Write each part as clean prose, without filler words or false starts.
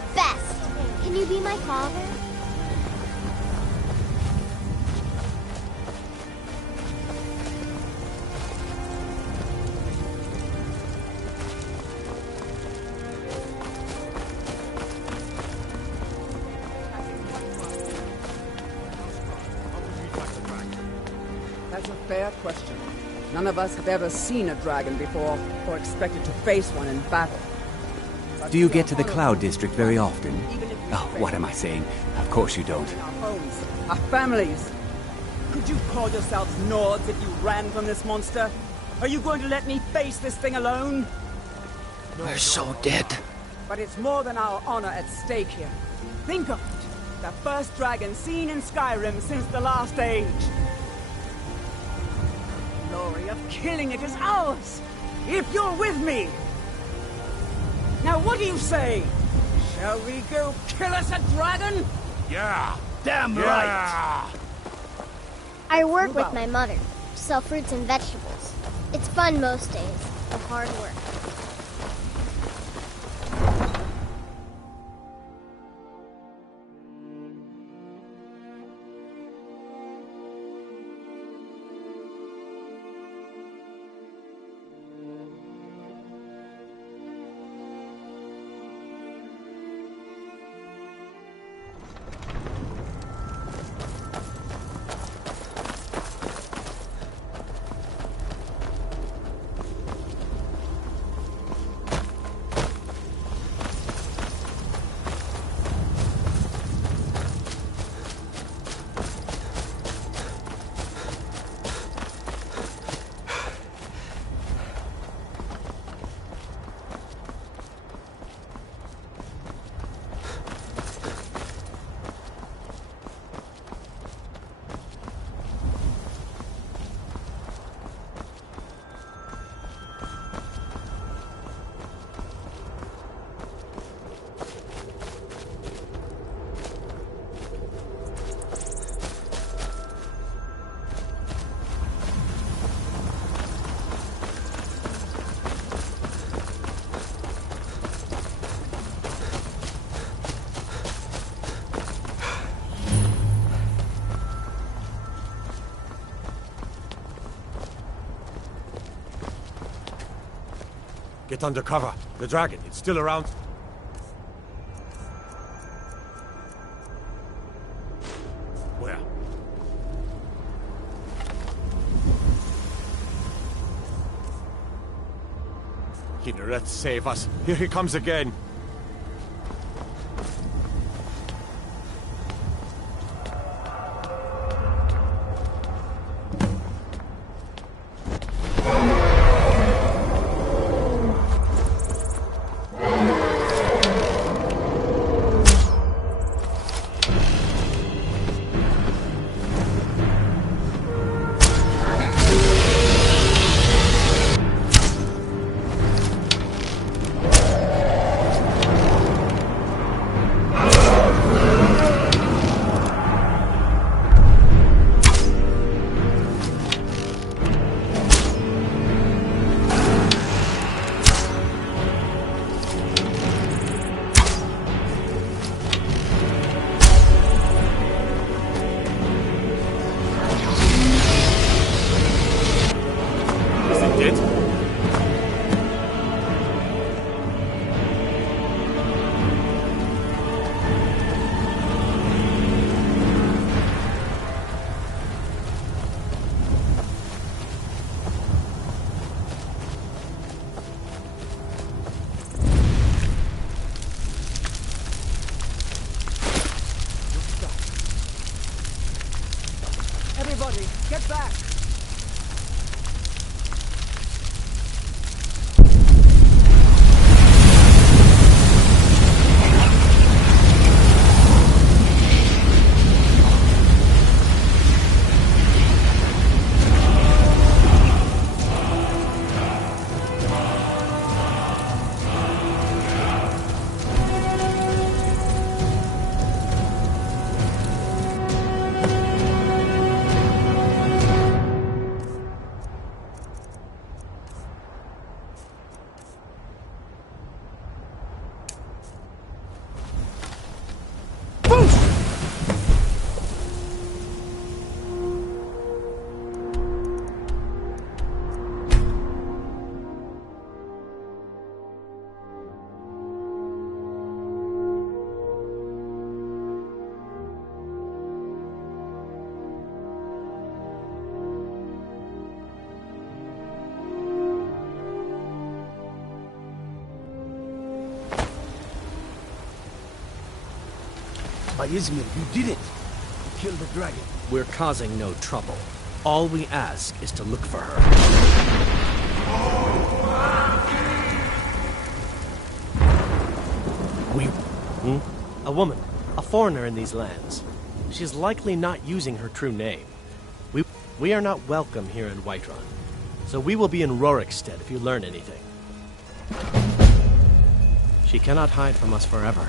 the best. Can you be my father? That's a fair question. None of us have ever seen a dragon before, or expected to face one in battle. Do you get to the Cloud District very often? Oh, what am I saying? Of course you don't. Our homes, our families. Could you call yourselves Nords if you ran from this monster? Are you going to let me face this thing alone? We're so dead. But it's more than our honor at stake here. Think of it. The first dragon seen in Skyrim since the last age. The glory of killing it is ours, if you're with me. Now what do you say? Shall we go kill us a dragon? Yeah! Damn Yeah! right! I work with my mother. Sell fruits and vegetables. It's fun most days, but hard work. Get under cover. The dragon, it's still around. Where? Kinneret, save us. Here he comes again. Everybody, get back! By Izmir, you did it! Kill the dragon. We're causing no trouble. All we ask is to look for her. A woman. A foreigner in these lands. She's likely not using her true name. We are not welcome here in Whiterun. So we will be in Rorikstead if you learn anything. She cannot hide from us forever.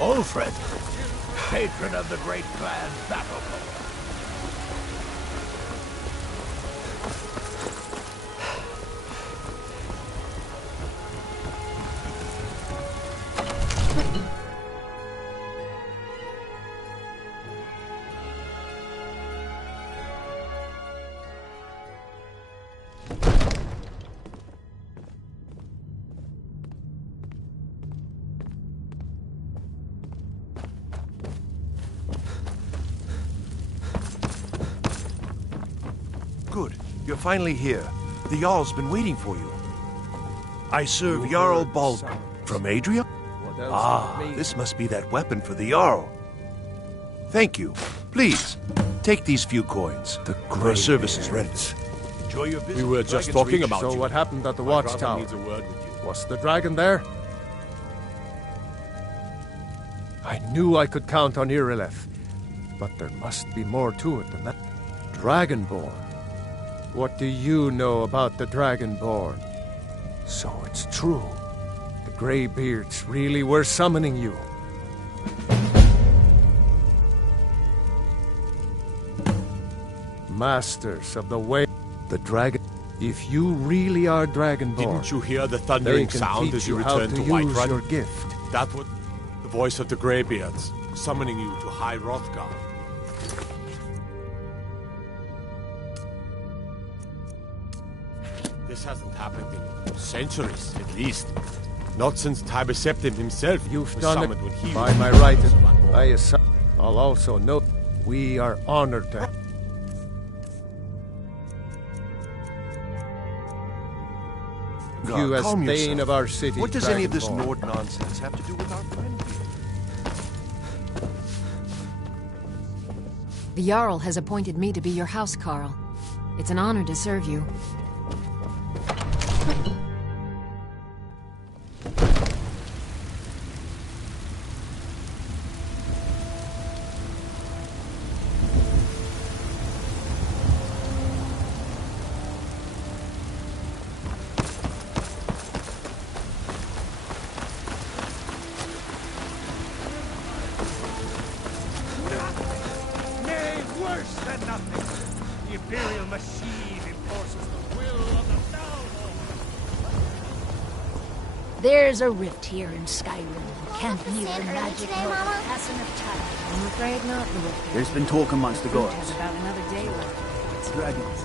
Ulfred, patron of the great clan Battleborn. Good. You're finally here. The Jarl's been waiting for you. I serve Jarl Baldwin. From Adria? Ah, this must be that weapon for the Jarl. Thank you. Please, take these few coins. Your service is ready. Enjoy your visit. We were just talking about So you. what happened at the My brother watchtower? needs a word with you. Was the dragon there? I knew I could count on Irileth, but there must be more to it than that. Dragonborn. What do you know about the Dragonborn? So it's true. The Greybeards really were summoning you. Masters of the way, the dragon. If you really are Dragonborn, Didn't you hear the they thundering can sound teach as you how returned to to use Whiterun? your gift. That was the voice of the Greybeards, summoning you to High Hrothgar. This hasn't happened in centuries, at least. Not since Tiber Septim himself You've was done summoned when he it by was my right. Summoned. I assign. I'll also note we are honored to. You as calm Thane yourself. of our city. What does any of this Dragonborn. Nord nonsense have to do with our friend here? The Jarl has appointed me to be your housecarl. It's an honor to serve you. Nay, worse than nothing. The Imperial machine enforces the will of the Thalmor. There's a rift here in Skyrim. Can't neither Sand early magic today, nor Mama? passing of time. I'm afraid not, Lord. There's been talk amongst the Fruit gods. has about another day left. It's dragons.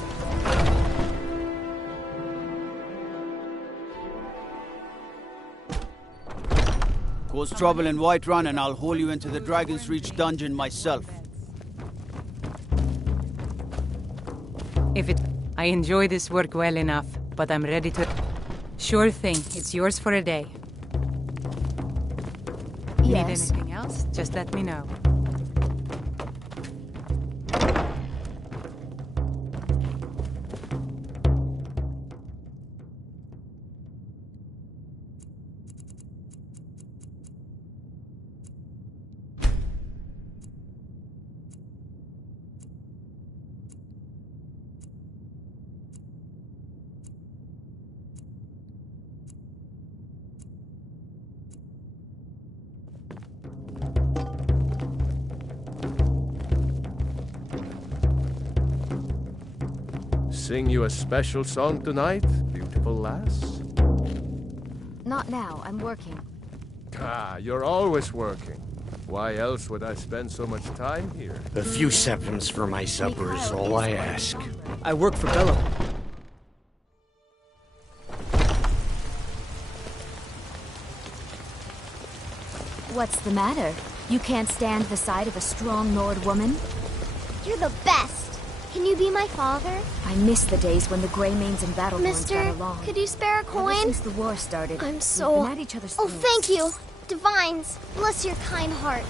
Cause trouble in Whiterun and I'll haul you into the Dragon's Reach dungeon myself. I enjoy this work well enough, but I'm ready to... Sure thing, it's yours for a day. Need Yes. anything else? Just let me know. Sing you a special song tonight, beautiful lass? Not now, I'm working. Ah, you're always working. Why else would I spend so much time here? A few seconds for my supper is all I ask. I work for Bella. What's the matter? You can't stand the sight of a strong Nord woman? You're the best. Can you be my father? I miss the days when the Greymanes and Battleborns Mister, got along. could you spare a coin? Ever since the war started, I'm we've so... been at each other's Oh, throats. thank you. Divines, bless your kind heart.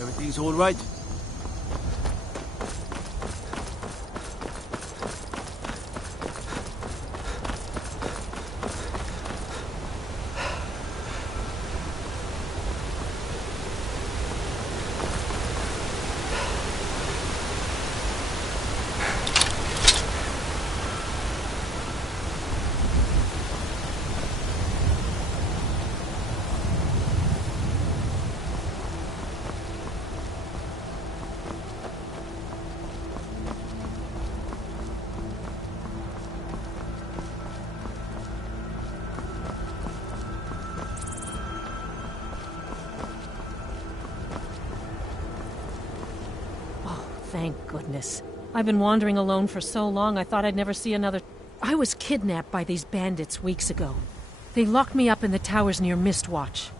Everything's all right? Thank goodness. I've been wandering alone for so long I thought I'd never see another... I was kidnapped by these bandits weeks ago. They locked me up in the towers near Mistwatch.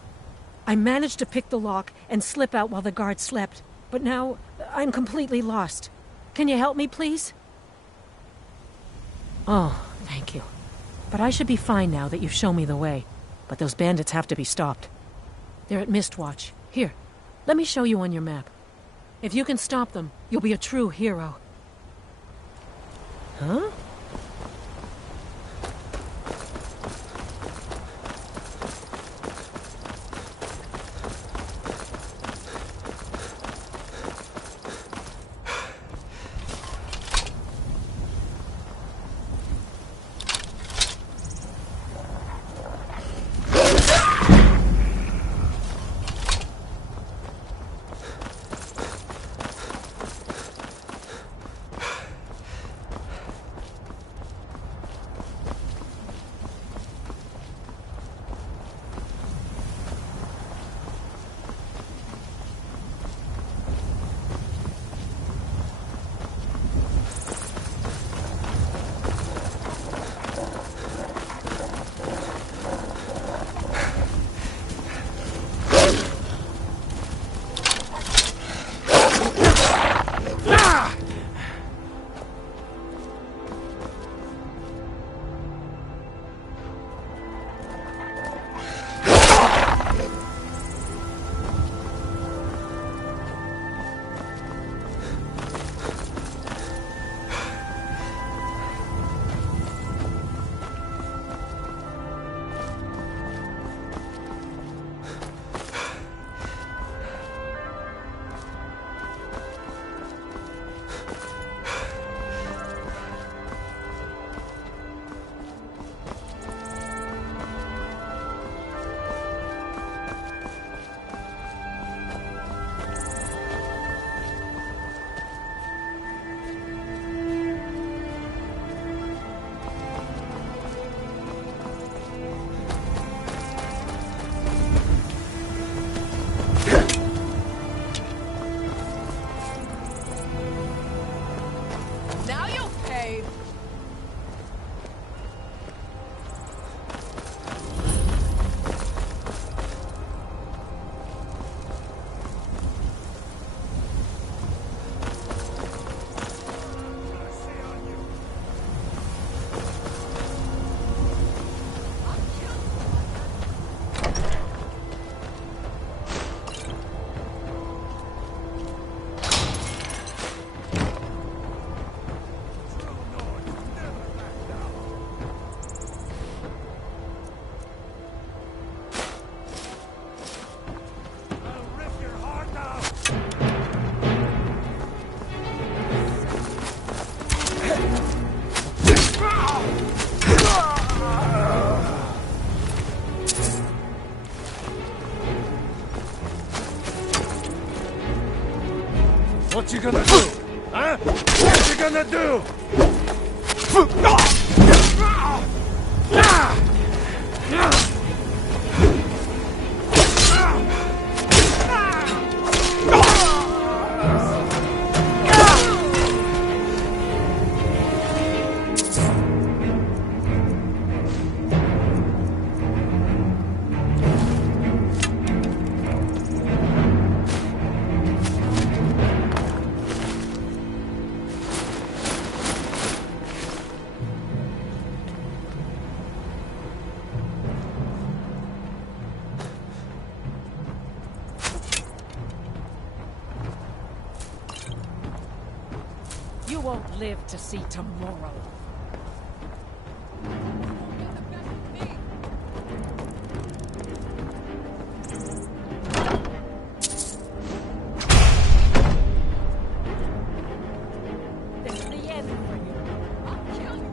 I managed to pick the lock and slip out while the guards slept, but now I'm completely lost. Can you help me, please? Oh, thank you. But I should be fine now that you've shown me the way. But those bandits have to be stopped. They're at Mistwatch. Here, let me show you on your map. If you can stop them, you'll be a true hero. Huh? What you gonna do? Huh? What you gonna do? You won't live to see tomorrow. This is the end for you. I'll kill you.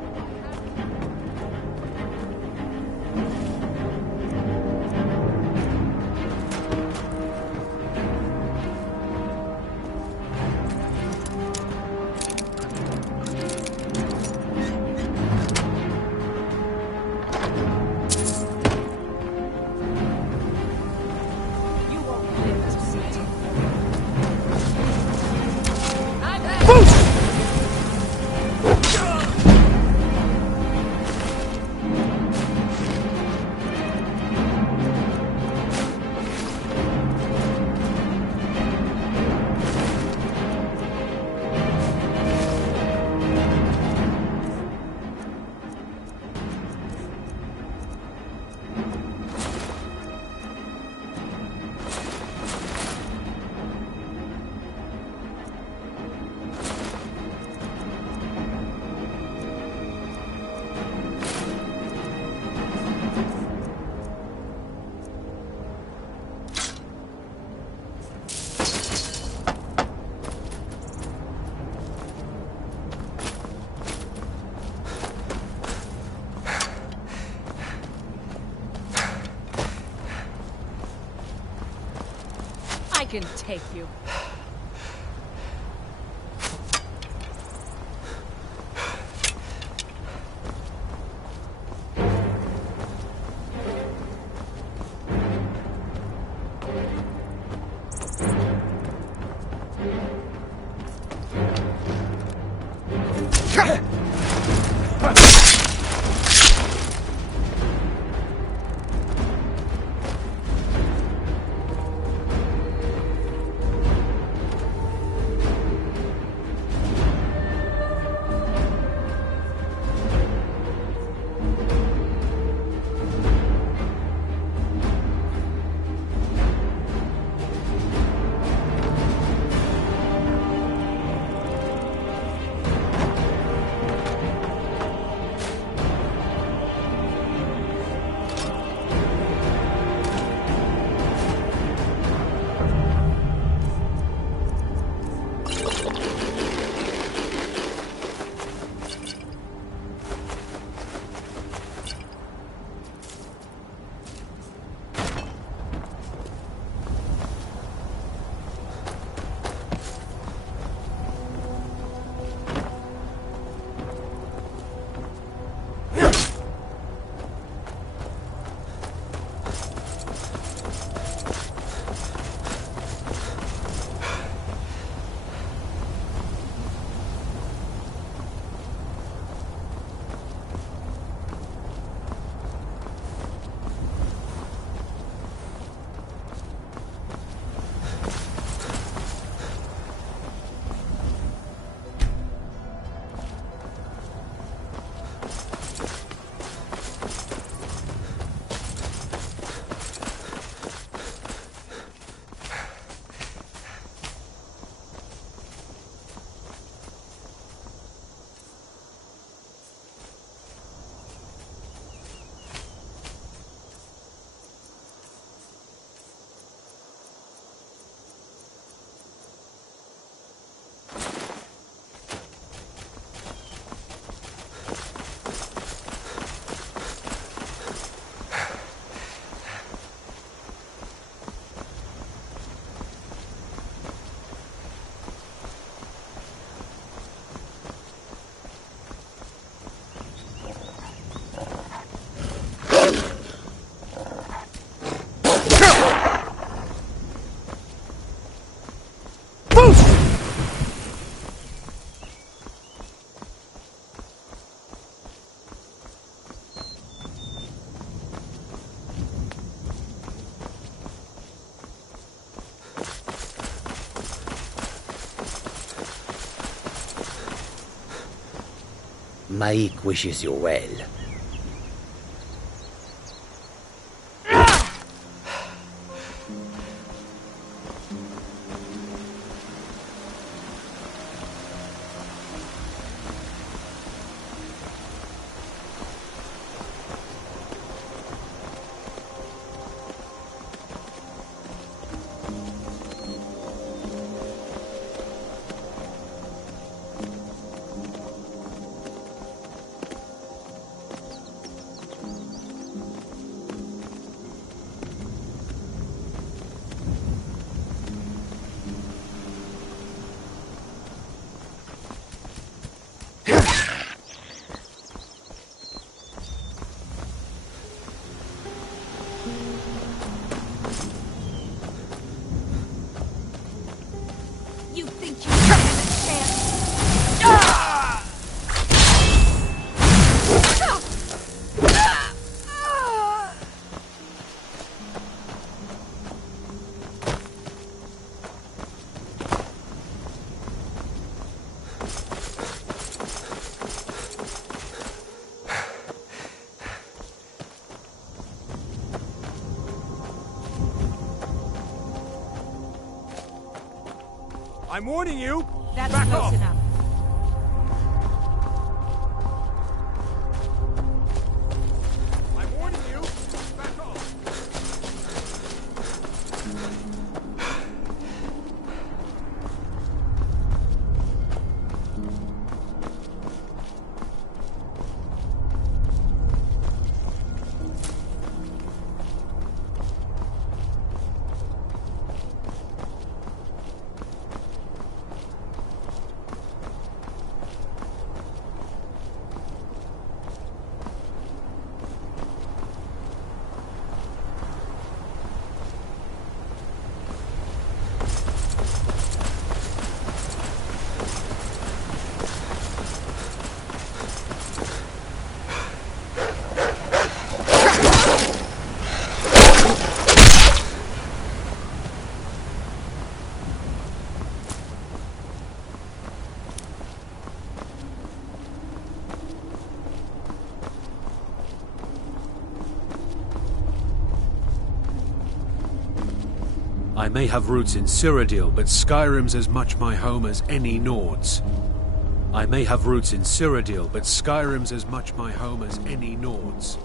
I can take you. Maik wishes you well. You think you stand a chance? I'm warning you! That's Back close off! enough. I'm warning you! Back off! I may have roots in Cyrodiil, but Skyrim's as much my home as any Nords. I may have roots in Cyrodiil, but Skyrim's as much my home as any Nords.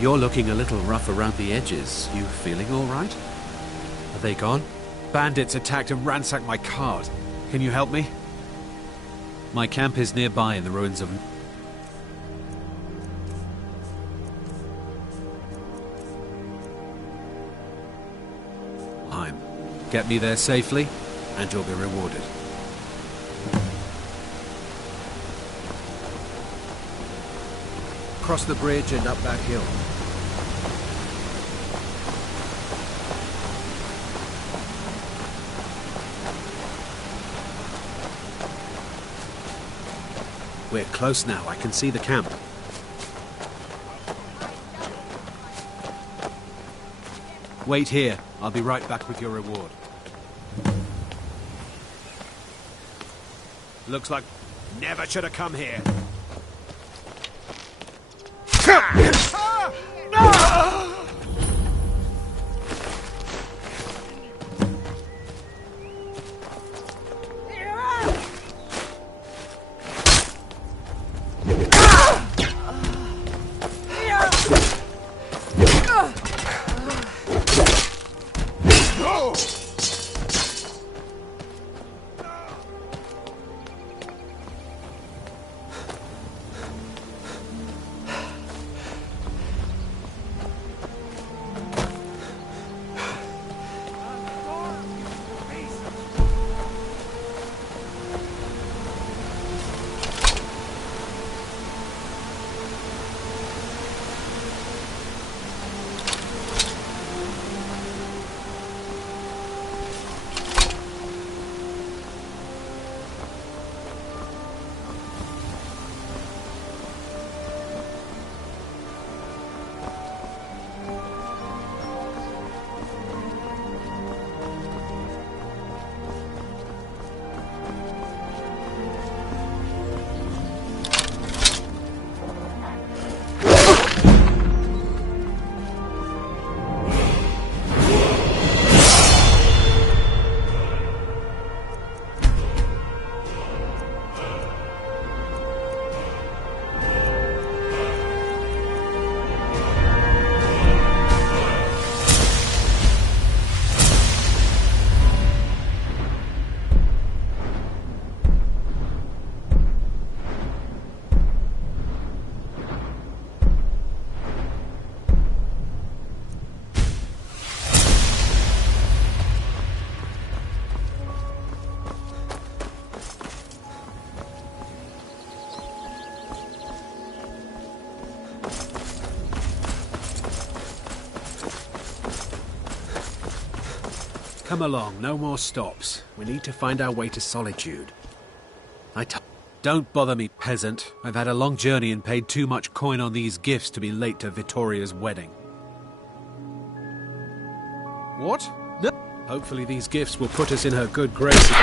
You're looking a little rough around the edges. You feeling all right? Are they gone? Bandits attacked and ransacked my cart. Can you help me? My camp is nearby in the ruins of... Get me there safely, and you'll be rewarded. Cross the bridge and up that hill. We're close now. I can see the camp. Wait here. I'll be right back with your reward. Looks like never should have come here. Come along, no more stops. We need to find our way to Solitude. Don't bother me, peasant. I've had a long journey and paid too much coin on these gifts to be late to Vittoria's wedding. What? No. Hopefully these gifts will put us in her good graces.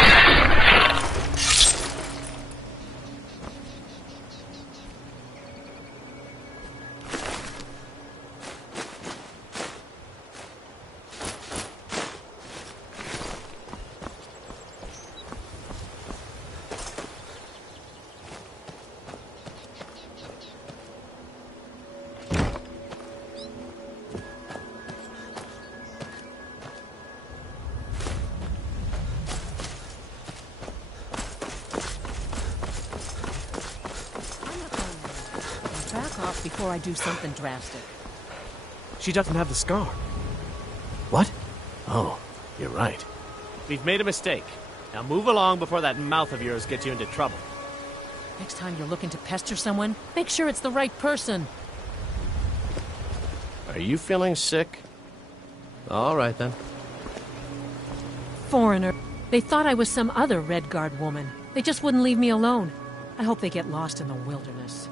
Before I do something drastic. She doesn't have the scar. What? Oh, you're right. We've made a mistake. Now move along before that mouth of yours gets you into trouble. Next time you're looking to pester someone, make sure it's the right person. Are you feeling sick? All right, then. Foreigner. They thought I was some other Red Guard woman. They just wouldn't leave me alone. I hope they get lost in the wilderness.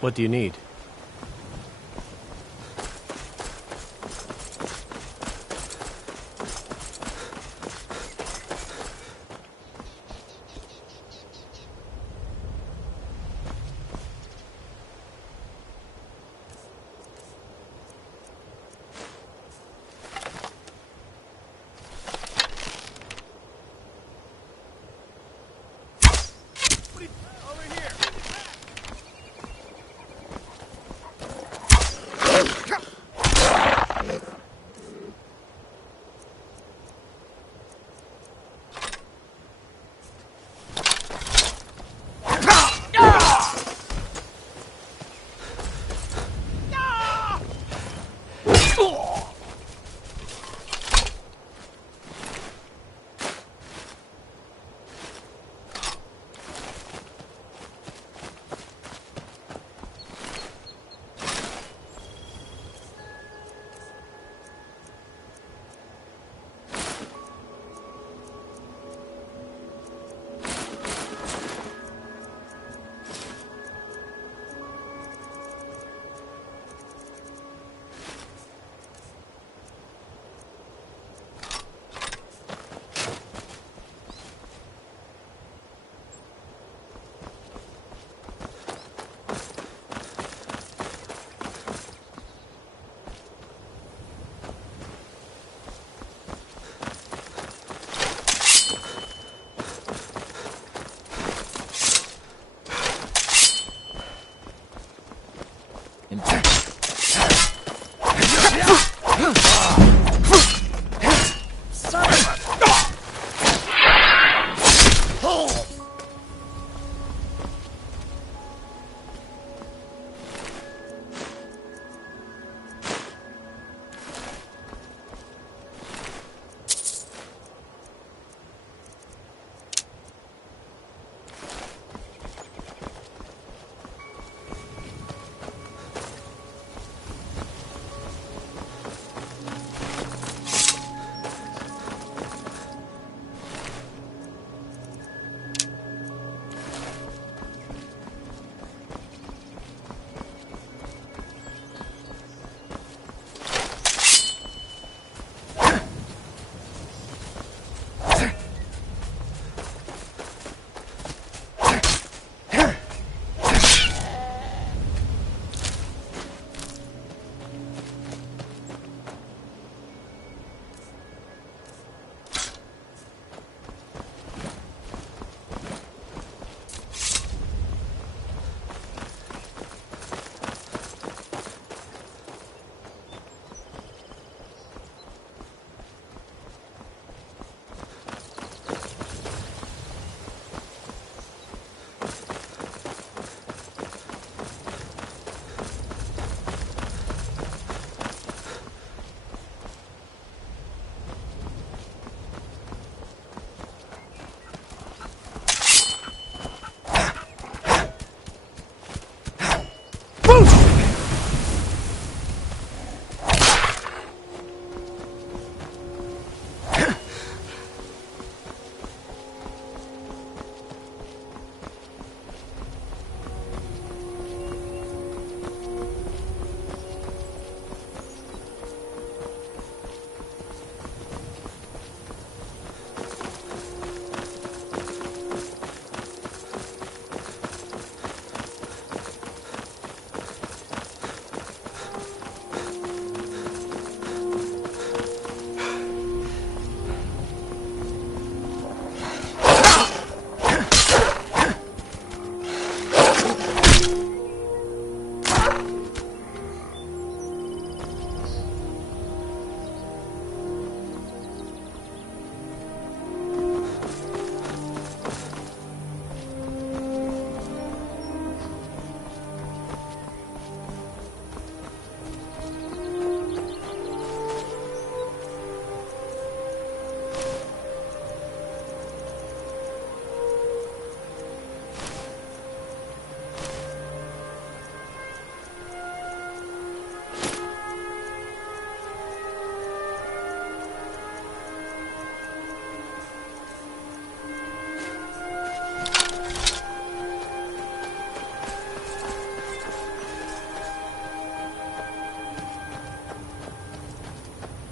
What do you need?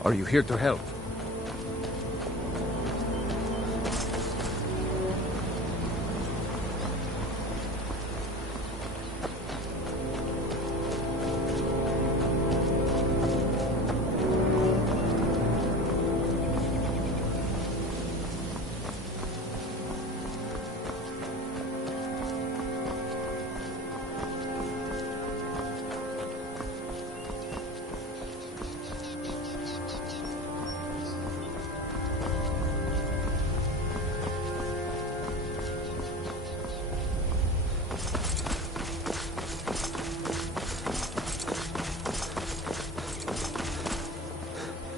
Are you here to help?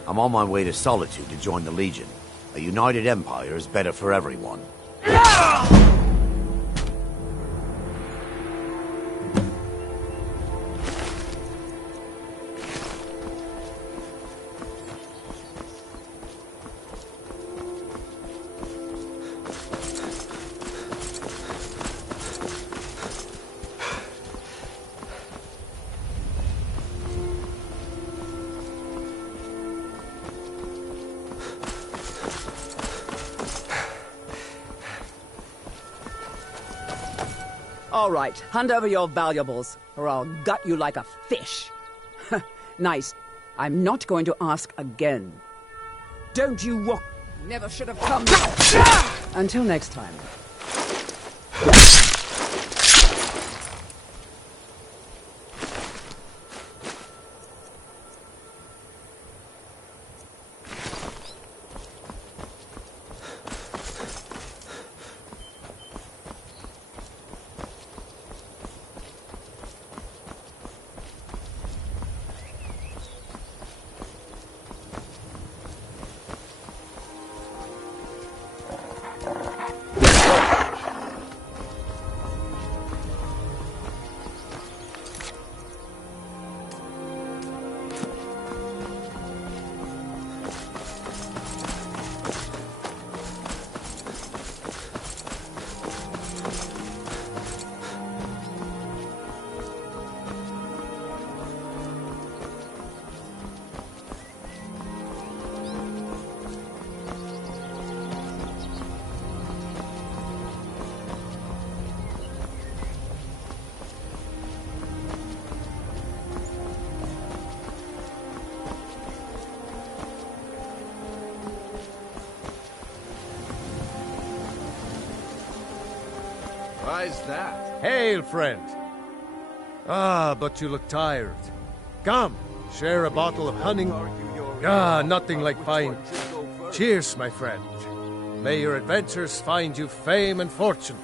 I'm on my way to Solitude to join the Legion. A united empire is better for everyone. All right, hand over your valuables, or I'll gut you like a fish. Nice. I'm not going to ask again. Don't you walk... Never should have come... Until next time. guy's that? Hail, friend. Ah, but you look tired. Come, share a bottle of honey. Ah, nothing like fine. Cheers, my friend. May your adventures find you fame and fortune.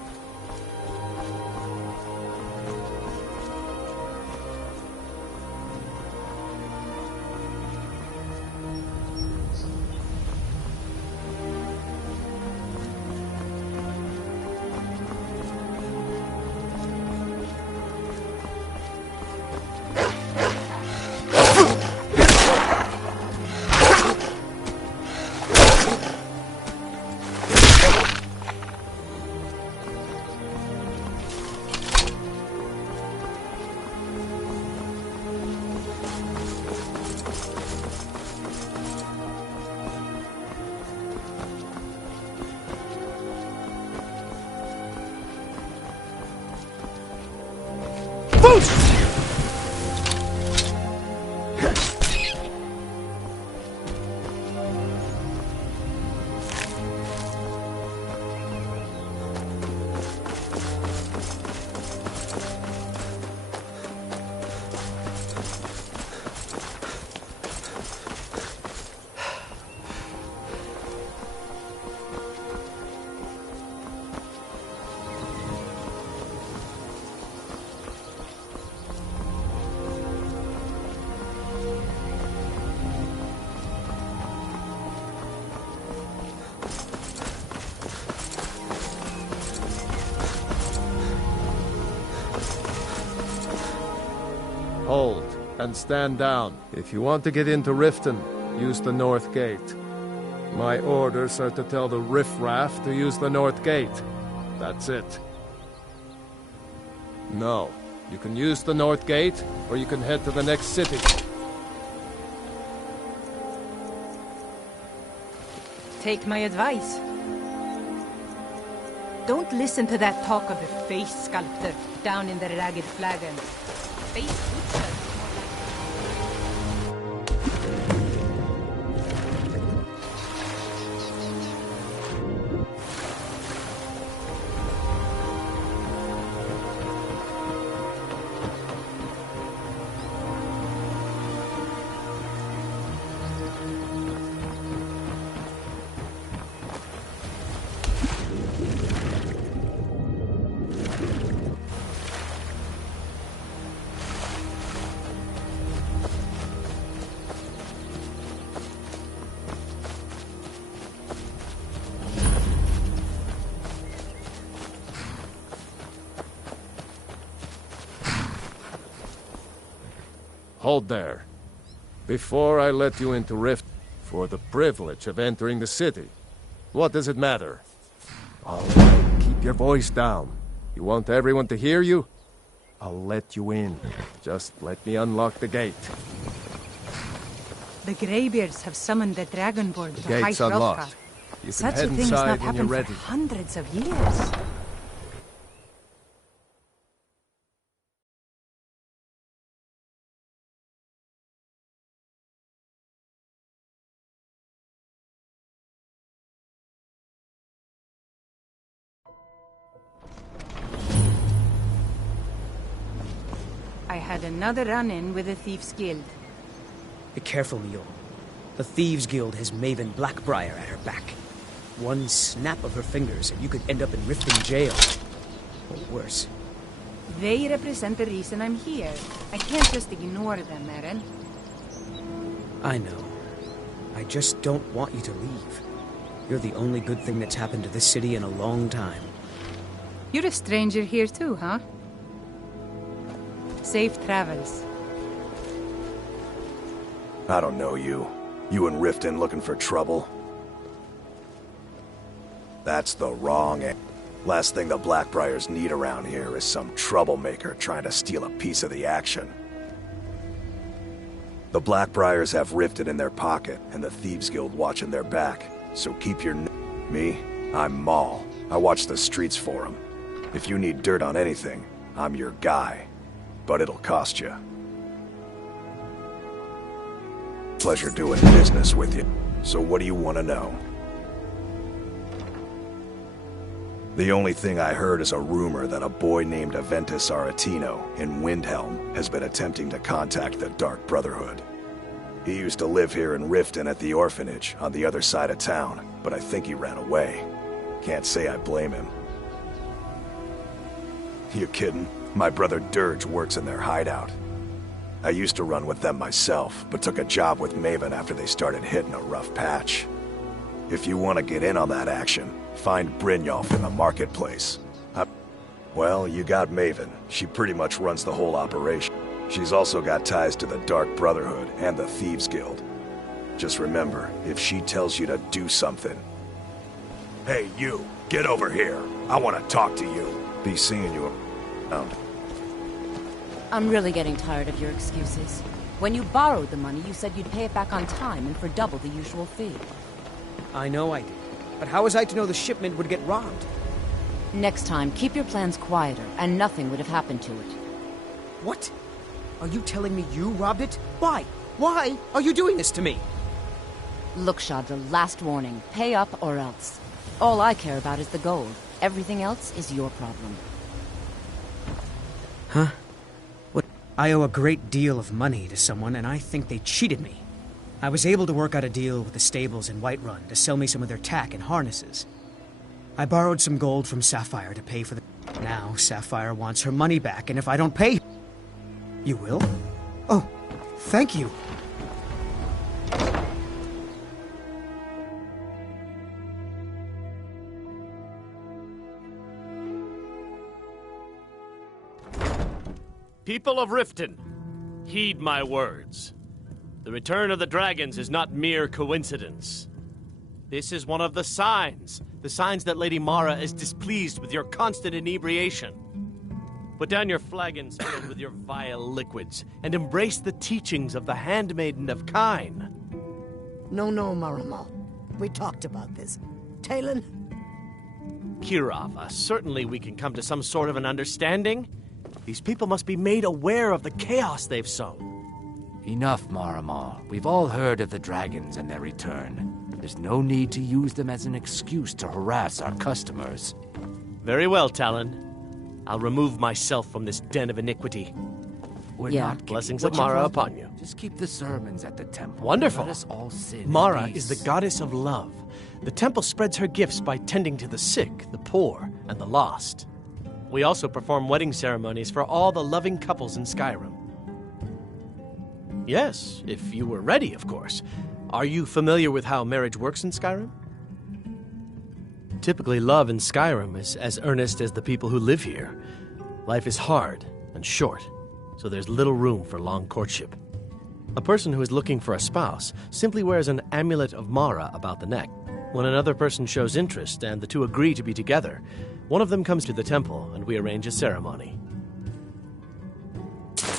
Hold, and stand down. If you want to get into Riften, use the North Gate. My orders are to tell the riffraff to use the North Gate. That's it. No, you can use the North Gate, or you can head to the next city. Take my advice. Don't listen to that talk of the face sculptor down in the Ragged Flagon. Face butcher. Hold there. Before I let you into Rift, for the privilege of entering the city, what does it matter? All right, keep your voice down. You want everyone to hear you? I'll let you in. Just let me unlock the gate. The Greybeards have summoned the Dragonborn to The gate's High unlocked. Hrothgar. You can Such head a thing has inside not when you're happened ready. for hundreds of years. I had another run-in with the Thieves' Guild. Be careful, Mule. The Thieves' Guild has Maven Blackbriar at her back. One snap of her fingers and you could end up in Riften jail. Or worse. They represent the reason I'm here. I can't just ignore them, Eren. I know. I just don't want you to leave. You're the only good thing that's happened to this city in a long time. You're a stranger here too, huh? Safe travels. I don't know you. You in Riften looking for trouble? That's the wrong answer. Last thing the Blackbriars need around here is some troublemaker trying to steal a piece of the action. The Blackbriars have Riften in their pocket, and the Thieves Guild watching their back. So keep your Me? I'm Maul. I watch the streets for them. If you need dirt on anything, I'm your guy. But it'll cost you. Pleasure doing business with you. So what do you want to know? The only thing I heard is a rumor that a boy named Aventus Aretino in Windhelm has been attempting to contact the Dark Brotherhood. He used to live here in Riften at the orphanage on the other side of town, but I think he ran away. Can't say I blame him. You kidding? My brother Dirge works in their hideout. I used to run with them myself, but took a job with Maven after they started hitting a rough patch. If you want to get in on that action, find Brynjolf in the marketplace. Well, you got Maven. She pretty much runs the whole operation. She's also got ties to the Dark Brotherhood and the Thieves Guild. Just remember, if she tells you to do something... Hey, you! Get over here! I want to talk to you! Be seeing you around. I'm really getting tired of your excuses. When you borrowed the money, you said you'd pay it back on time and for double the usual fee. I know I did. But how was I to know the shipment would get robbed? Next time, keep your plans quieter, and nothing would have happened to it. What? Are you telling me you robbed it? Why? Why are you doing this to me? Look, Shadra, last warning. Pay up or else. All I care about is the gold. Everything else is your problem. Huh? What? I owe a great deal of money to someone, and I think they cheated me. I was able to work out a deal with the stables in Whiterun to sell me some of their tack and harnesses. I borrowed some gold from Sapphire to pay for the... Now, Sapphire wants her money back, and if I don't pay... You will? Oh, thank you. People of Riften, heed my words. The return of the dragons is not mere coincidence. This is one of the signs that Lady Mara is displeased with your constant inebriation. Put down your flagons filled with your vile liquids, and embrace the teachings of the Handmaiden of Kyne. No, Maramal. We talked about this. Talon? Kirava, certainly we can come to some sort of an understanding. These people must be made aware of the chaos they've sown. Enough, Maramal. We've all heard of the dragons and their return. There's no need to use them as an excuse to harass our customers. Very well, Talon. I'll remove myself from this den of iniquity. We're not blessings of Mara upon you. Just keep the sermons at the temple. Wonderful. Let us all sin in Mara peace. is the goddess of love. The temple spreads her gifts by tending to the sick, the poor, and the lost. We also perform wedding ceremonies for all the loving couples in Skyrim. Yes, if you were ready, of course. Are you familiar with how marriage works in Skyrim? Typically, love in Skyrim is as earnest as the people who live here. Life is hard and short, so there's little room for long courtship. A person who is looking for a spouse simply wears an amulet of Mara about the neck. When another person shows interest and the two agree to be together, one of them comes to the temple and we arrange a ceremony.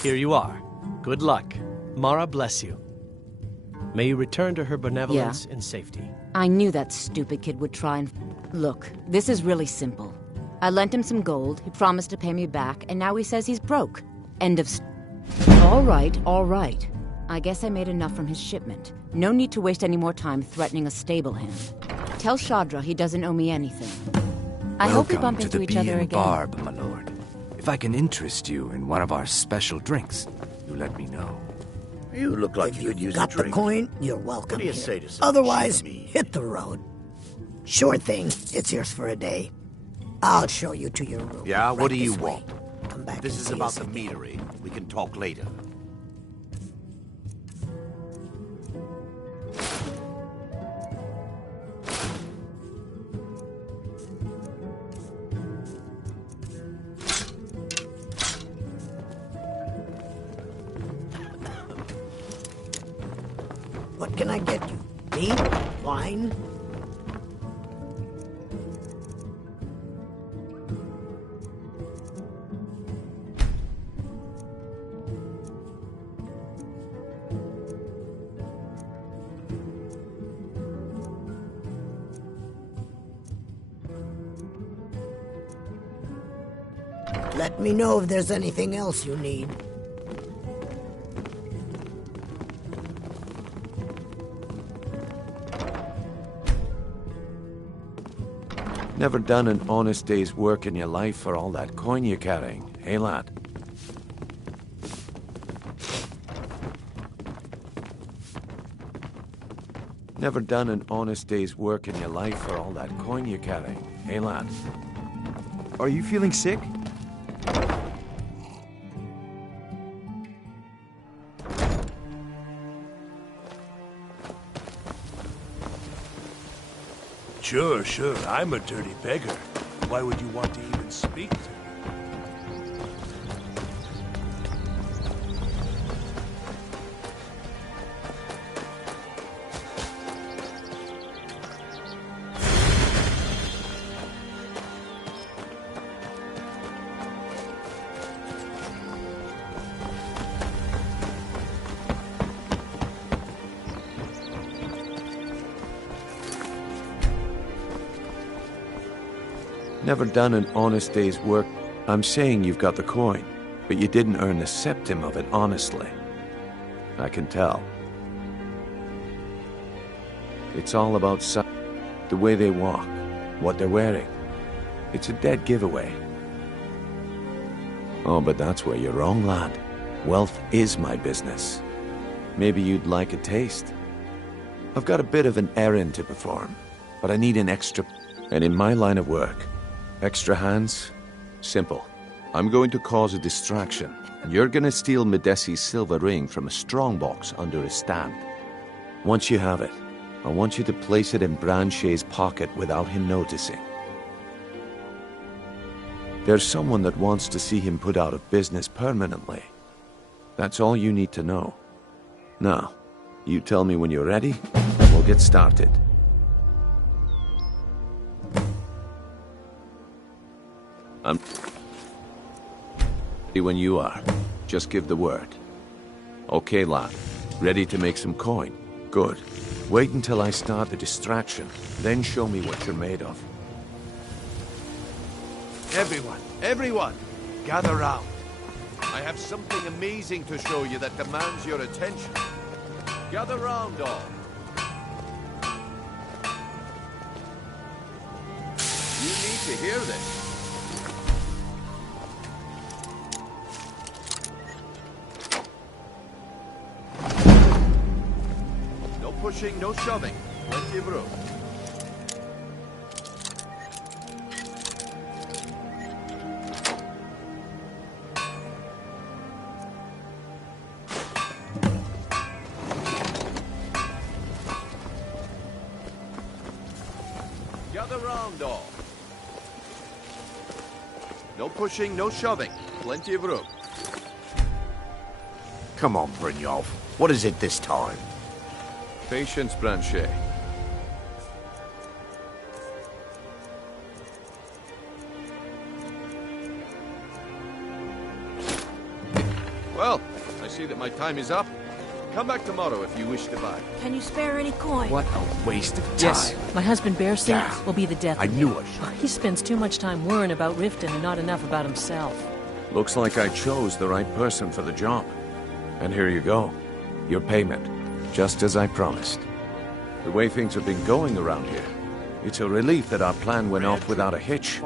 Here you are. Good luck. Mara bless you. May you return to her benevolence in safety. I knew that stupid kid would try and... Look, this is really simple. I lent him some gold, he promised to pay me back, and now he says he's broke. End of... All right. I guess I made enough from his shipment. No need to waste any more time threatening a stable hand. Tell Shadra he doesn't owe me anything. I hope we bump into each other again. Barb, my lord. If I can interest you in one of our special drinks, you let me know. You look like you could use a Got drink. the coin? You're welcome. What do you here. say to some Otherwise, cheap meat? hit the road. Sure thing. It's yours for a day. I'll show you to your room. Yeah, what Right do you this way. want? Come back This and is see about us the again. meadery. We can talk later. What can I get you? Meat? Wine? Let me know if there's anything else you need. Never done an honest day's work in your life for all that coin you're carrying, eh, lad? Never done an honest day's work in your life for all that coin you're carrying, eh, lad? Are you feeling sick? Sure, sure. I'm a dirty beggar. Why would you want to even speak to me? Never done an honest day's work. I'm saying you've got the coin, but you didn't earn the septim of it honestly. I can tell. It's all about the way they walk, what they're wearing. It's a dead giveaway. Oh, but that's where you're wrong, lad. Wealth is my business. Maybe you'd like a taste. I've got a bit of an errand to perform, but I need an extra... And in my line of work, extra hands? Simple. I'm going to cause a distraction, and you're gonna steal Medesi's silver ring from a strongbox under his stamp. Once you have it, I want you to place it in Branchet's pocket without him noticing. There's someone that wants to see him put out of business permanently. That's all you need to know. Now, you tell me when you're ready, and we'll get started. I'm ready when you are. Just give the word. Okay, lad. Ready to make some coin? Good. Wait until I start the distraction, then show me what you're made of. Everyone, gather round. I have something amazing to show you that demands your attention. Gather round, all. You need to hear this. No pushing, no shoving. Plenty of room. Gather round, all. No pushing, no shoving. Plenty of room. Come on, Brynjolf. What is it this time? Patience, Branchet. Well, I see that my time is up. Come back tomorrow if you wish to buy. Can you spare any coin? What a waste of time. Yes, my husband Bearsing will be the death I of me. knew it. He spends too much time worrying about Riften and not enough about himself. Looks like I chose the right person for the job. And here you go. Your payment. Just as I promised. The way things have been going around here, it's a relief that our plan went off without a hitch.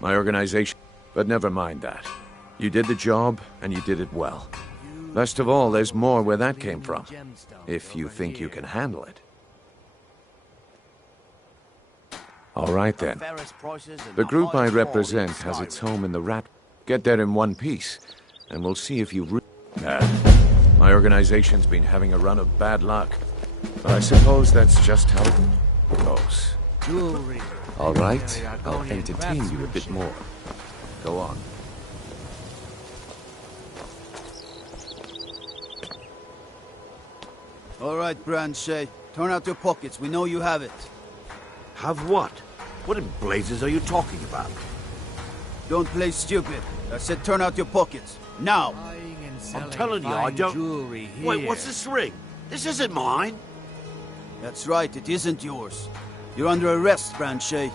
My organization... But never mind that. You did the job, and you did it well. Best of all, there's more where that came from. If you think you can handle it. All right, then. The group I represent has its home in the Rat... Get there in one piece, and we'll see if you... My organization's been having a run of bad luck. But I suppose that's just how it goes. All right, I'll entertain you a bit more. Go on. All right, Branchet. Turn out your pockets. We know you have it. Have what? What in blazes are you talking about? Don't play stupid. I said turn out your pockets. Now! I'm telling you, I don't... Wait, what's this ring? This isn't mine. That's right, it isn't yours. You're under arrest, Branchet.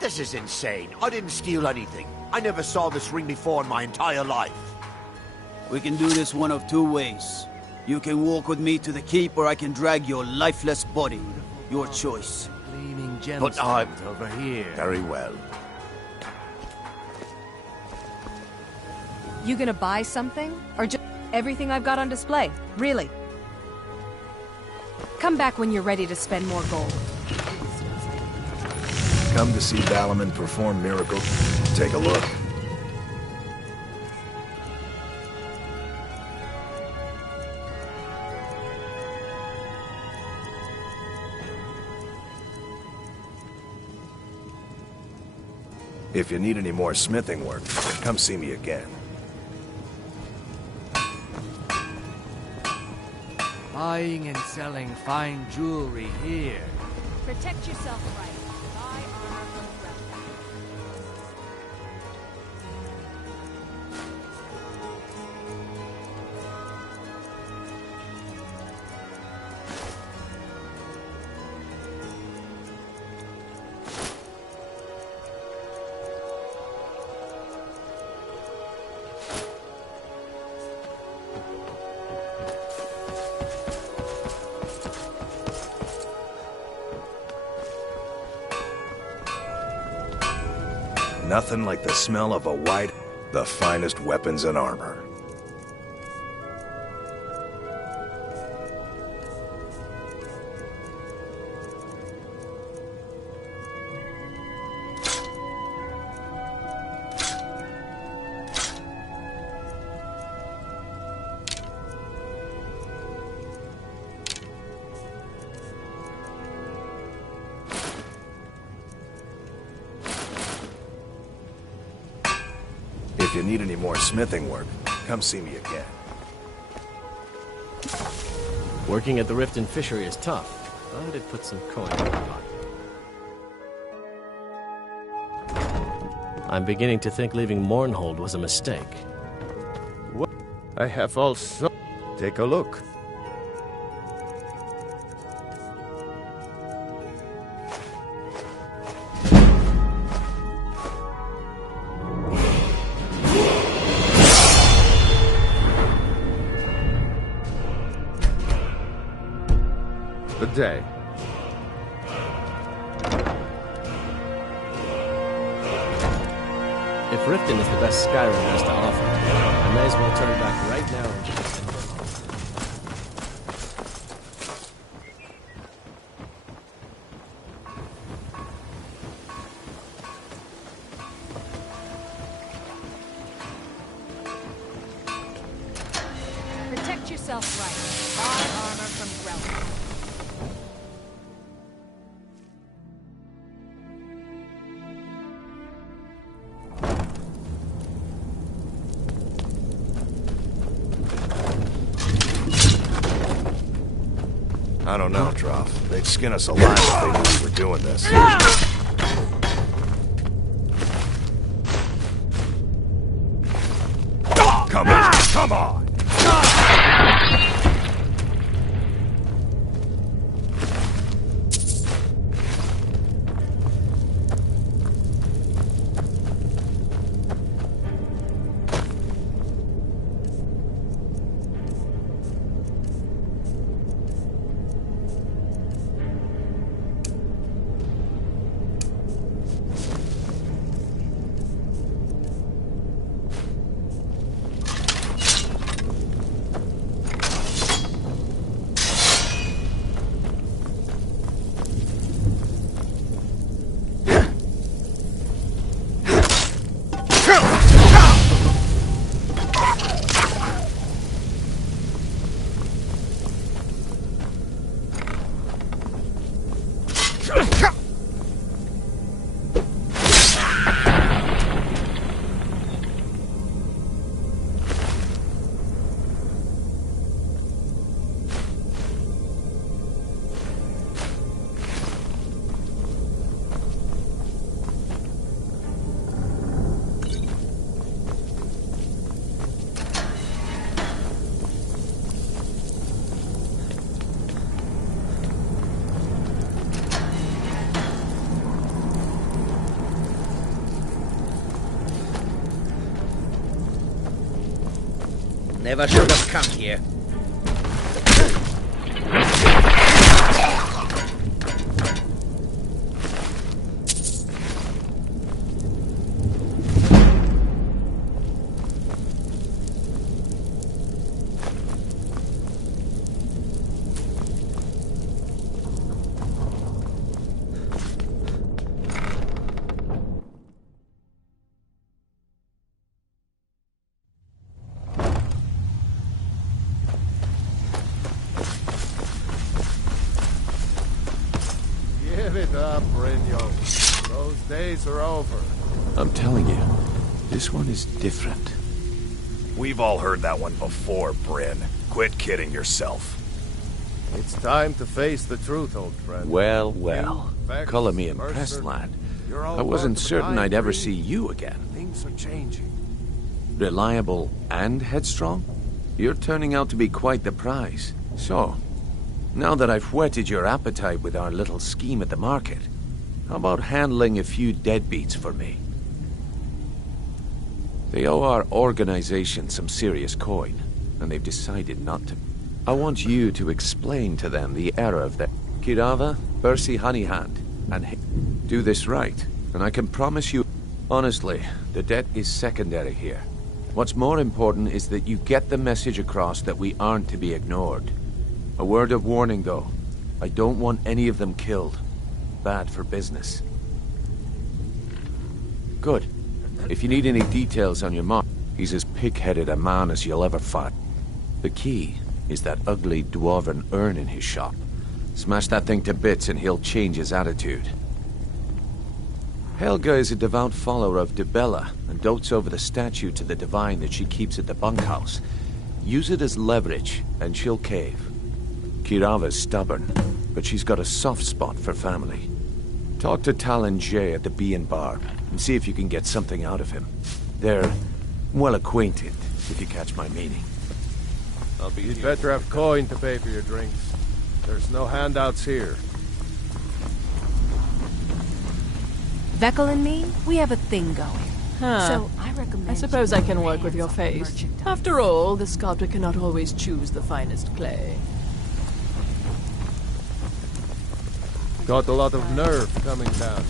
This is insane. I didn't steal anything. I never saw this ring before in my entire life. We can do this one of two ways. You can walk with me to the keep, or I can drag your lifeless body. Your choice. Gleaming But I... gemstones over here. Very well. You gonna buy something? Or just everything I've got on display? Really? Come back when you're ready to spend more gold. Come to see Balaman perform miracles? Take a look. If you need any more smithing work, come see me again. Buying and selling fine jewelry here. Protect yourself right. Buy armor from Riften. Nothing like the smell of a white, the finest weapons and armor. If you need any more smithing work, come see me again. Working at the Riften fishery is tough, but it puts some coin in my pocket. I'm beginning to think leaving Mournhold was a mistake. What? I have also... Take a look. Good day. If Riften is the best Skyrim has to offer, I may as well turn back right now and just... Protect yourself right. Buy armor from Riften. I don't know, Droff. They'd skin us alive if they knew we were doing this. Come on! Come on! Never should have come here. up, Brynjo. Those days are over. I'm telling you, this one is different. We've all heard that one before, Bryn. Quit kidding yourself. It's time to face the truth, old friend. Well, well. Color me impressed, lad. I wasn't certain I'd ever see you again. Things are changing. Reliable and headstrong? You're turning out to be quite the prize. So, now that I've whetted your appetite with our little scheme at the market, how about handling a few deadbeats for me? They owe our organization some serious coin, and they've decided not to. I want you to explain to them the error of their Kirava, Percy Honeyhand, and do this right, and I can promise you, honestly, the debt is secondary here. What's more important is that you get the message across that we aren't to be ignored. A word of warning, though. I don't want any of them killed. Bad for business. Good. If you need any details on your mark, he's as pig-headed a man as you'll ever find. The key is that ugly dwarven urn in his shop. Smash that thing to bits and he'll change his attitude. Helga is a devout follower of Dibella and dotes over the statue to the divine that she keeps at the bunkhouse. Use it as leverage and she'll cave. Kirava's stubborn, but she's got a soft spot for family. Talk to Talon Jay at the Bee and Bar and see if you can get something out of him. They're well acquainted, if you catch my meaning. You'd better have coin to pay for your drinks. There's no handouts here. Vekel and me, we have a thing going. So I recommend. I suppose I can work with your face. After all, the sculptor cannot always choose the finest clay. Got a lot of nerve coming down.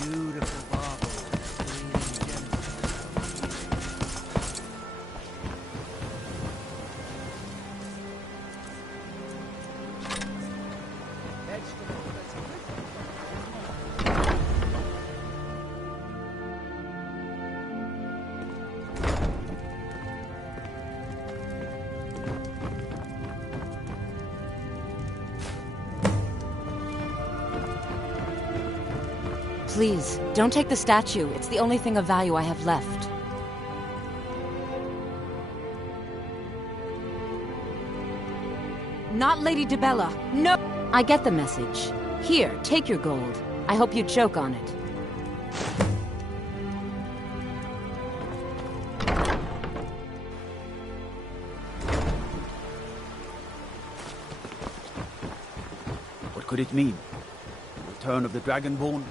Beautiful baubles, gleaming gems. Please, don't take the statue. It's the only thing of value I have left. Not Lady Dibella. No! I get the message. Here, take your gold. I hope you choke on it. What could it mean? The return of the Dragonborn?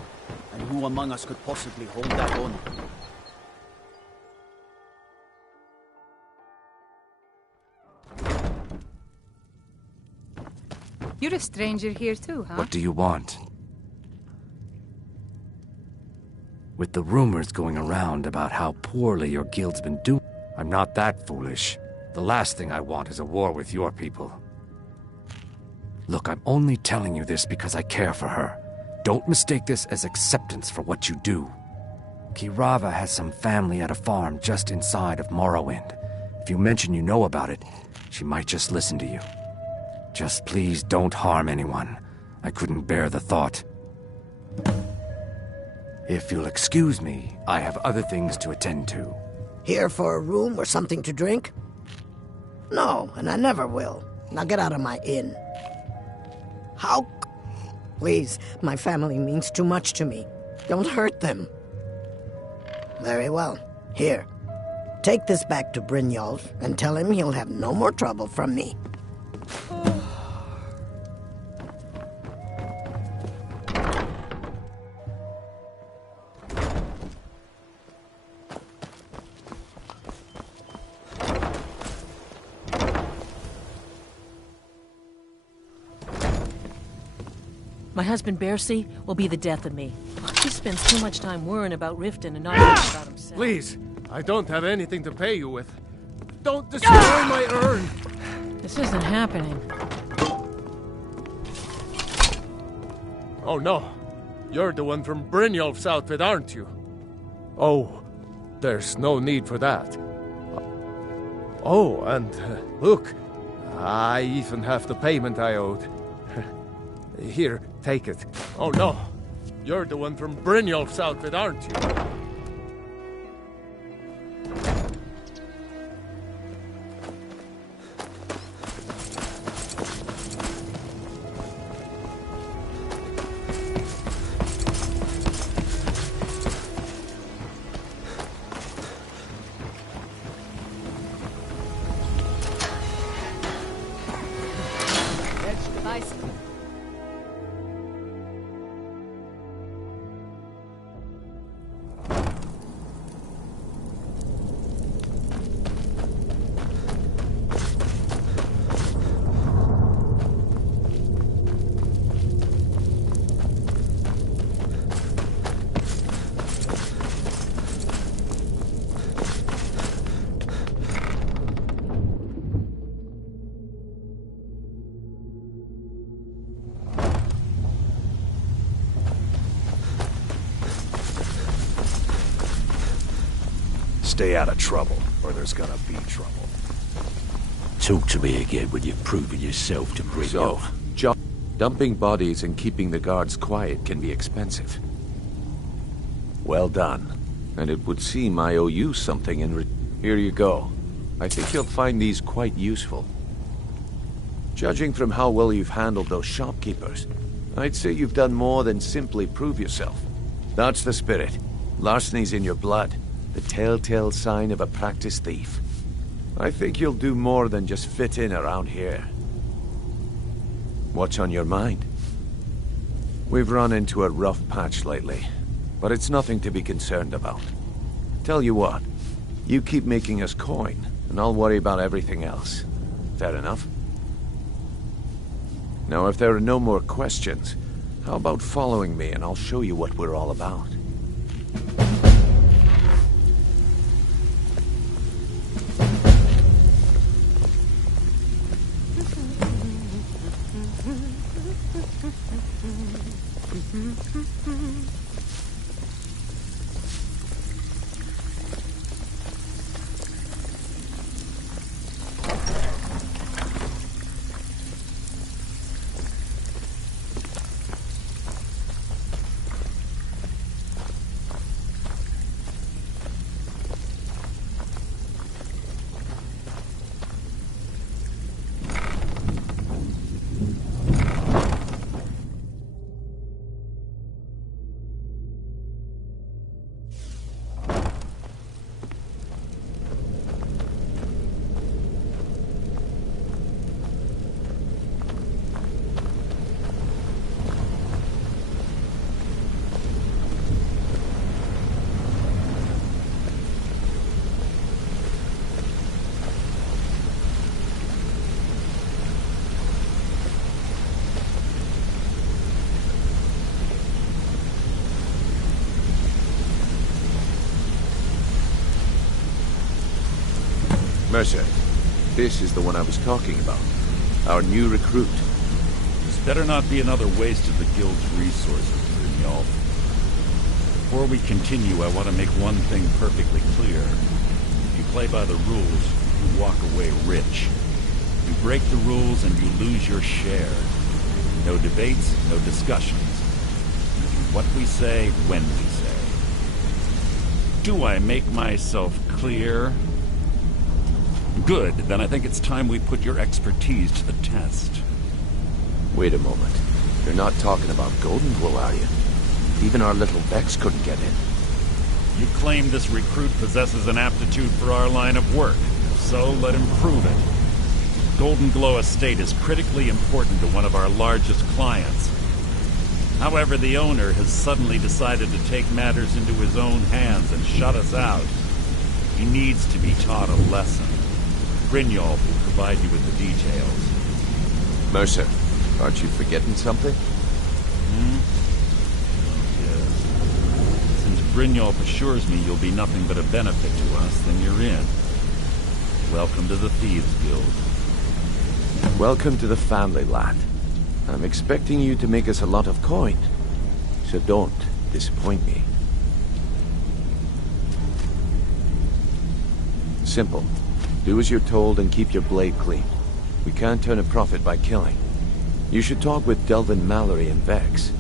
And who among us could possibly hold that honor? You're a stranger here too, huh? What do you want? With the rumors going around about how poorly your guild's been doing, I'm not that foolish. The last thing I want is a war with your people. Look, I'm only telling you this because I care for her. Don't mistake this as acceptance for what you do. Kirava has some family at a farm just inside of Morrowind. If you mention you know about it, she might just listen to you. Just please don't harm anyone. I couldn't bear the thought. If you'll excuse me, I have other things to attend to. Here for a room or something to drink? No, and I never will. Now get out of my inn. How? Please, my family means too much to me. Don't hurt them. Very well. Here. Take this back to Brynjolf and tell him he'll have no more trouble from me. My husband Bercy will be the death of me. He spends too much time worrying about Riften and not about himself. Please, I don't have anything to pay you with. Don't destroy my urn! This isn't happening. Oh no, you're the one from Brynjolf's outfit, aren't you? Oh, there's no need for that. Oh, and look, I even have the payment I owed. Here, take it. Oh no, you're the one from Brynjolf's outfit, aren't you? Catch the bicycle. Stay out of trouble, or there's gonna be trouble. Talk to me again when you've proven yourself to Brynjolf. Dumping bodies and keeping the guards quiet can be expensive. Well done. And it would seem I owe you something in Here you go. I think you'll find these quite useful. Judging from how well you've handled those shopkeepers, I'd say you've done more than simply prove yourself. That's the spirit. Larceny's in your blood. The telltale sign of a practiced thief. I think you'll do more than just fit in around here. What's on your mind? We've run into a rough patch lately, but it's nothing to be concerned about. Tell you what, you keep making us coin, and I'll worry about everything else. Fair enough? Now, if there are no more questions, how about following me and I'll show you what we're all about? Mercer, this is the one I was talking about. Our new recruit. This better not be another waste of the guild's resources, Brynjolf. Before we continue, I want to make one thing perfectly clear. If you play by the rules, you walk away rich. You break the rules and you lose your share. No debates, no discussions. We do what we say, when we say. Do I make myself clear? Good, then I think it's time we put your expertise to the test. Wait a moment. You're not talking about Golden Glow, are you? Even our little Vex couldn't get in. You claim this recruit possesses an aptitude for our line of work, so let him prove it. Golden Glow Estate is critically important to one of our largest clients. However, the owner has suddenly decided to take matters into his own hands and shut us out. He needs to be taught a lesson. Brynjolf will provide you with the details. Mercer, aren't you forgetting something? Yes. Since Brynjolf assures me you'll be nothing but a benefit to us, then you're in. Welcome to the Thieves Guild. Welcome to the family, lad. I'm expecting you to make us a lot of coin, so don't disappoint me. Simple. Do as you're told and keep your blade clean. We can't turn a profit by killing. You should talk with Delvin Mallory and Vex.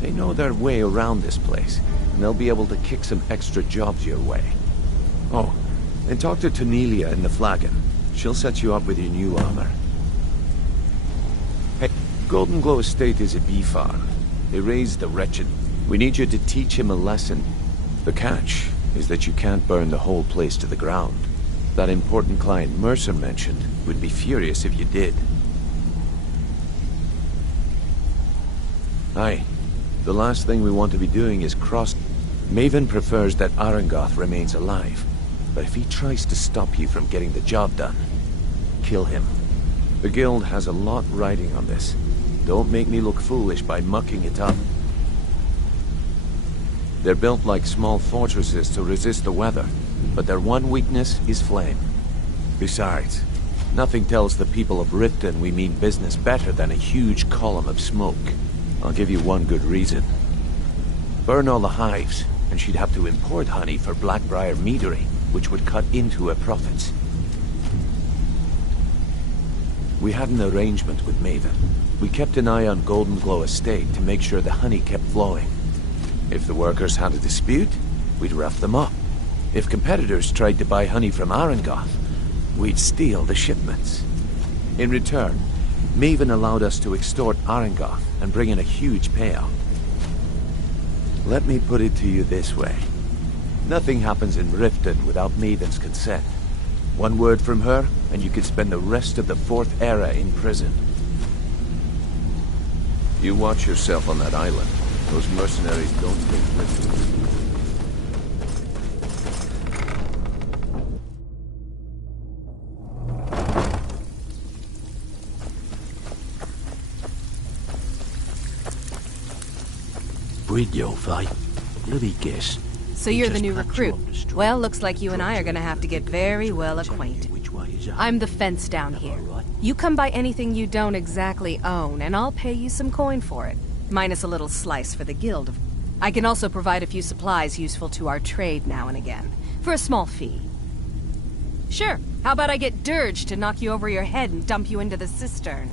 They know their way around this place, and they'll be able to kick some extra jobs your way. Oh, and talk to Tanelia in the Flagon. She'll set you up with your new armor. Hey, Golden Glow Estate is a bee farm. They raise the wretched. We need you to teach him a lesson. The catch is that you can't burn the whole place to the ground. That important client Mercer mentioned would be furious if you did. Aye. The last thing we want to be doing is cross... Maven prefers that Arangoth remains alive. But if he tries to stop you from getting the job done, kill him. The guild has a lot riding on this. Don't make me look foolish by mucking it up. They're built like small fortresses to resist the weather, but their one weakness is flame. Besides, nothing tells the people of Riften we mean business better than a huge column of smoke. I'll give you one good reason. Burn all the hives, and she'd have to import honey for Blackbriar meadery, which would cut into her profits. We had an arrangement with Maven. We kept an eye on Golden Glow Estate to make sure the honey kept flowing. If the workers had a dispute, we'd rough them up. If competitors tried to buy honey from Arangoth, we'd steal the shipments. In return, Maven allowed us to extort Arangoth and bring in a huge payout. Let me put it to you this way. Nothing happens in Riften without Maven's consent. One word from her, and you could spend the rest of the Fourth Era in prison. You watch yourself on that island. Those mercenaries don't take risks. Brynjolf, eh? Let me guess. So you're the new recruit. Well, looks like you and I are gonna have to get very well acquainted. I'm the fence down here. You come by anything you don't exactly own, and I'll pay you some coin for it. Minus a little slice for the guild. I can also provide a few supplies useful to our trade now and again, for a small fee. Sure, how about I get Dirge to knock you over your head and dump you into the cistern?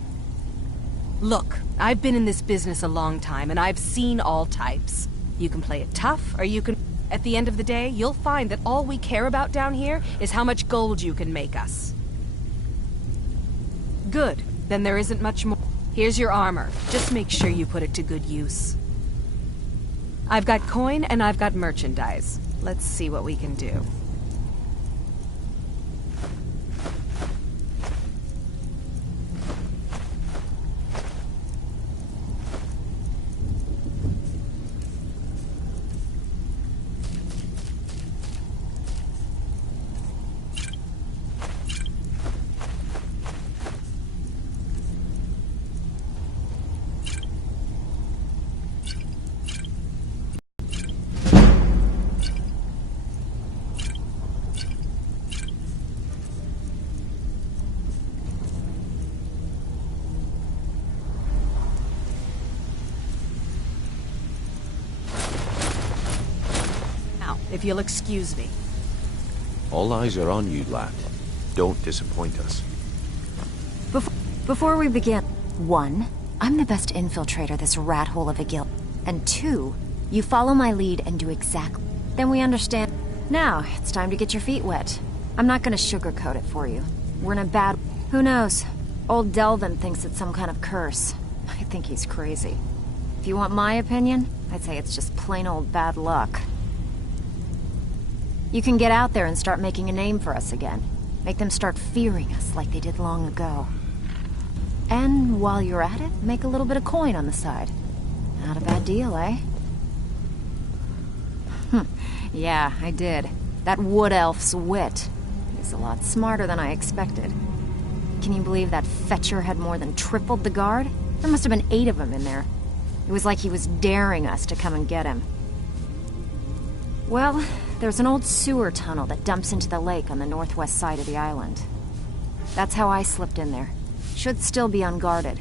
Look, I've been in this business a long time, and I've seen all types. You can play it tough, or you can... At the end of the day, you'll find that all we care about down here is how much gold you can make us. Good, then there isn't much more. Here's your armor. Just make sure you put it to good use. I've got coin and I've got merchandise. Let's see what we can do. If you'll excuse me. All eyes are on you, lad. don't disappoint us. Before we begin, 1, I'm the best infiltrator this rat hole of a guild. And 2, you follow my lead and do exactly. Then we understand. Now, it's time to get your feet wet. I'm not gonna sugarcoat it for you. We're in a bad... Who knows? Old Delvin thinks it's some kind of curse. I think he's crazy. If you want my opinion, I'd say it's just plain old bad luck. You can get out there and start making a name for us again. Make them start fearing us like they did long ago. And while you're at it, make a little bit of coin on the side. Not a bad deal, eh? Yeah, I did. That wood elf's wit. He's a lot smarter than I expected. Can you believe that fetcher had more than tripled the guard? There must have been 8 of them in there. It was like he was daring us to come and get him. Well, there's an old sewer tunnel that dumps into the lake on the northwest side of the island. That's how I slipped in there. Should still be unguarded.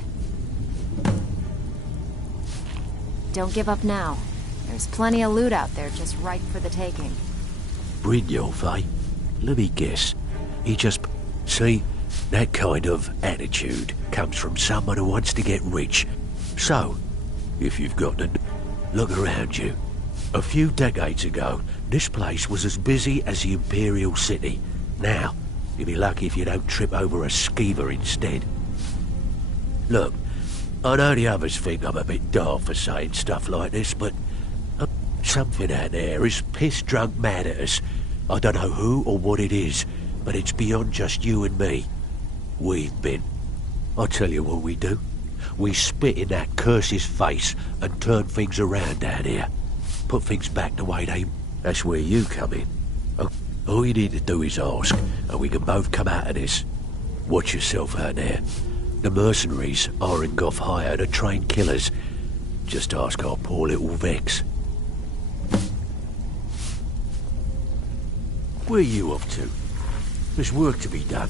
Don't give up now. There's plenty of loot out there just ripe for the taking. Brynjolf, eh? Let me guess. He just... See, that kind of attitude comes from someone who wants to get rich. So, if you've got to look around you. A few decades ago, this place was as busy as the Imperial City. Now, you'll be lucky if you don't trip over a skeever instead. Look, I know the others think I'm a bit daft for saying stuff like this, but something out there is piss-drunk mad at us. I don't know who or what it is, but it's beyond just you and me. We've been. I'll tell you what we do. We spit in that curse's face and turn things around down here. Put things back the way they... That's where you come in. All you need to do is ask, and we can both come out of this. Watch yourself out there. The mercenaries Arengoff hired are trained killers. Just ask our poor little Vex. Where are you off to? There's work to be done.